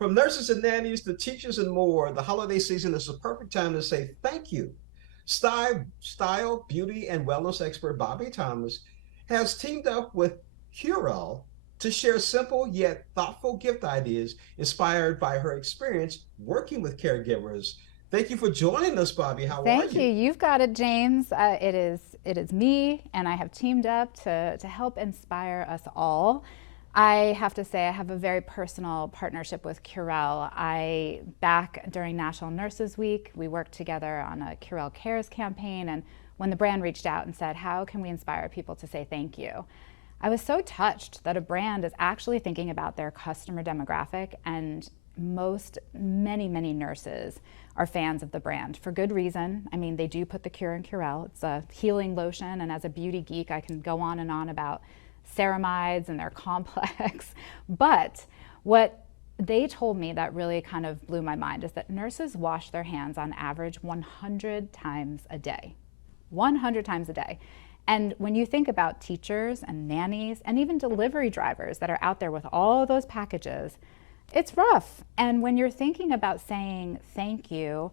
From nurses and nannies to teachers and more, the holiday season is the perfect time to say thank you. Style, beauty, and wellness expert Bobbie Thomas has teamed up with Curel to share simple yet thoughtful gift ideas inspired by her experience working with caregivers. Thank you for joining us, Bobbie. How are Thank you. you? You've got it, James. It is me, and I have teamed up to help inspire us all. I have to say, I have a very personal partnership with Curel. I back during National Nurses Week, we worked together on a Curel Cares campaign, and when the brand reached out and said, "How can we inspire people to say thank you?" I was so touched that a brand is actually thinking about their customer demographic, and many nurses are fans of the brand for good reason. I mean, they do put the Cure in Curel. It's a healing lotion, and as a beauty geek, I can go on and on about ceramides and their complex. But what they told me that really kind of blew my mind is that nurses wash their hands on average 100 times a day. 100 times a day. And when you think about teachers and nannies and even delivery drivers that are out there with all those packages, it's rough. And when you're thinking about saying thank you,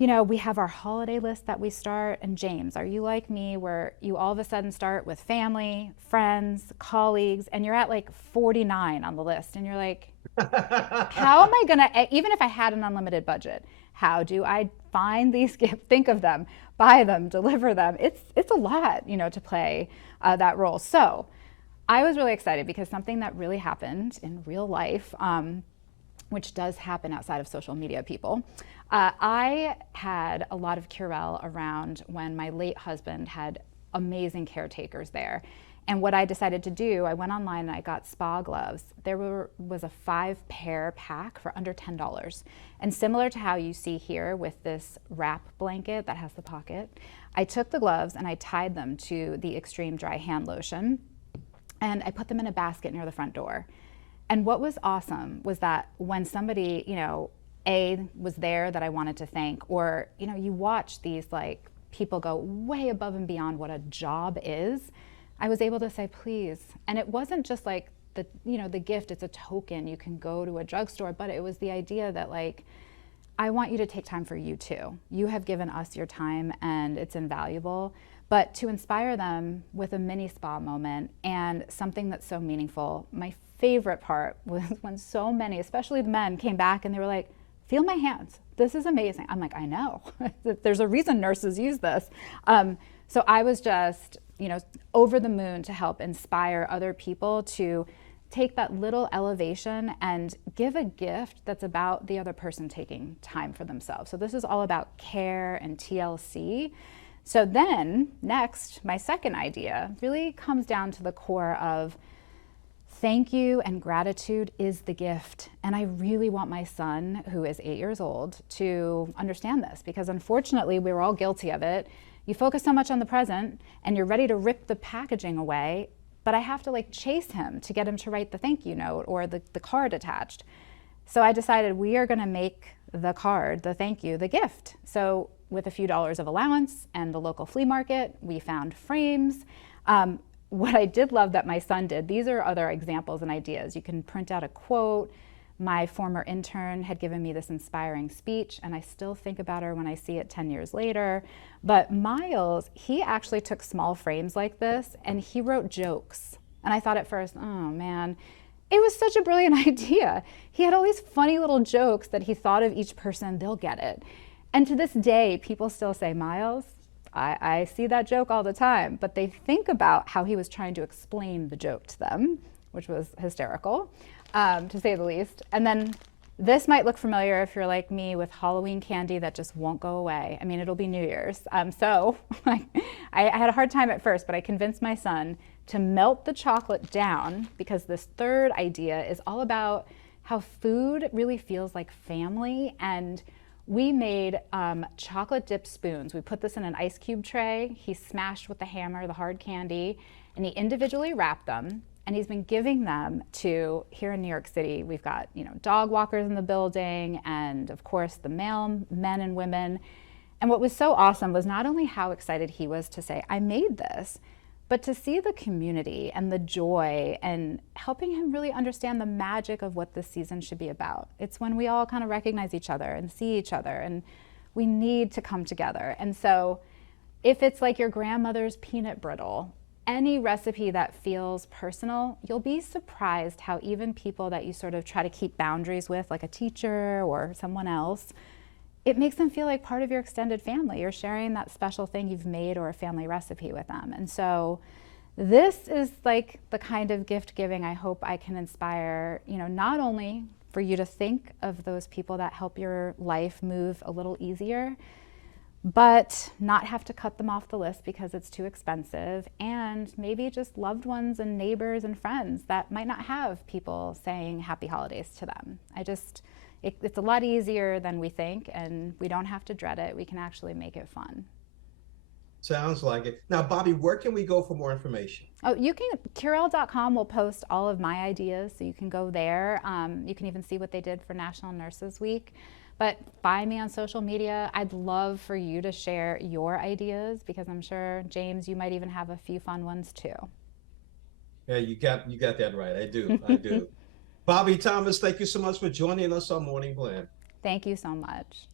we have our holiday list that we start. And James, are you like me where you all of a sudden start with family, friends, colleagues, and you're at like 49 on the list and you're like, how am I going to, even if I had an unlimited budget, how do I find these gifts, think of them, buy them, deliver them? It's a lot, to play that role. So I was really excited because something that really happened in real life, which does happen outside of social media, people. I had a lot of Curel around when my late husband had amazing caretakers there. And what I decided to do, I went online and I got spa gloves. Was a 5-pair pack for under $10. And similar to how you see here with this wrap blanket that has the pocket, I took the gloves and I tied them to the Extreme Dry Hand Lotion and I put them in a basket near the front door. And what was awesome was that when somebody, was there that I wanted to thank, or, you watch these like people go way above and beyond what a job is, I was able to say, please. And it wasn't just like the gift, it's a token. You can go to a drugstore, but it was the idea that like, I want you to take time for you too. You have given us your time and it's invaluable. But to inspire them with a mini spa moment and something that's so meaningful, my favorite part was when so many, especially the men, came back and they were like, feel my hands. This is amazing. I'm like, I know. There's a reason nurses use this. So I was just, over the moon to help inspire other people to take that little elevation and give a gift that's about the other person taking time for themselves. So this is all about care and TLC. So then next, my second idea really comes down to the core of thank you and gratitude is the gift. And I really want my son, who is 8 years old, to understand this because unfortunately we're all guilty of it. You focus so much on the present and you're ready to rip the packaging away, but I have to like chase him to get him to write the thank you note or the card attached. So I decided we are going to make the card, the thank you, the gift. So with a few dollars of allowance and the local flea market, we found frames. What I did love that my son did, these are other examples and ideas. You can print out a quote. My former intern had given me this inspiring speech, and I still think about her when I see it 10 years later. But Miles, he actually took small frames like this, and he wrote jokes. And I thought at first, oh man, it was such a brilliant idea. He had all these funny little jokes that he thought of each person, they'll get it. And to this day, people still say, Miles, I see that joke all the time, but they think about how he was trying to explain the joke to them, which was hysterical, to say the least. And then this might look familiar if you're like me with Halloween candy that just won't go away. I mean, it'll be New Year's. So I had a hard time at first, but I convinced my son to melt the chocolate down because this third idea is all about how food really feels like family. And we made chocolate dipped spoons. We put this in an ice cube tray. He smashed with the hammer the hard candy, and he individually wrapped them. And he's been giving them to, here in New York City, we've got dog walkers in the building, and of course the male men and women. And what was so awesome was not only how excited he was to say, I made this, but to see the community and the joy and helping him really understand the magic of what this season should be about. It's when we all kind of recognize each other and see each other, and we need to come together. And so, if it's like your grandmother's peanut brittle, any recipe that feels personal, you'll be surprised how even people that you sort of try to keep boundaries with, like a teacher or someone else, it makes them feel like part of your extended family. You're sharing that special thing you've made or a family recipe with them. And so this is like the kind of gift giving I hope I can inspire, not only for you to think of those people that help your life move a little easier, but not have to cut them off the list because it's too expensive, and maybe just loved ones and neighbors and friends that might not have people saying happy holidays to them. It's a lot easier than we think, and we don't have to dread it. We can actually make it fun. Sounds like it. Now, Bobbie, where can we go for more information? Oh, you can, Curel.com will post all of my ideas, so you can go there. You can even see what they did for National Nurses Week. But find me on social media. I'd love for you to share your ideas, because I'm sure, James, you might even have a few fun ones too. Yeah, you got that right. I do. I do. Bobbie Thomas, thank you so much for joining us on Morning Blend. Thank you so much.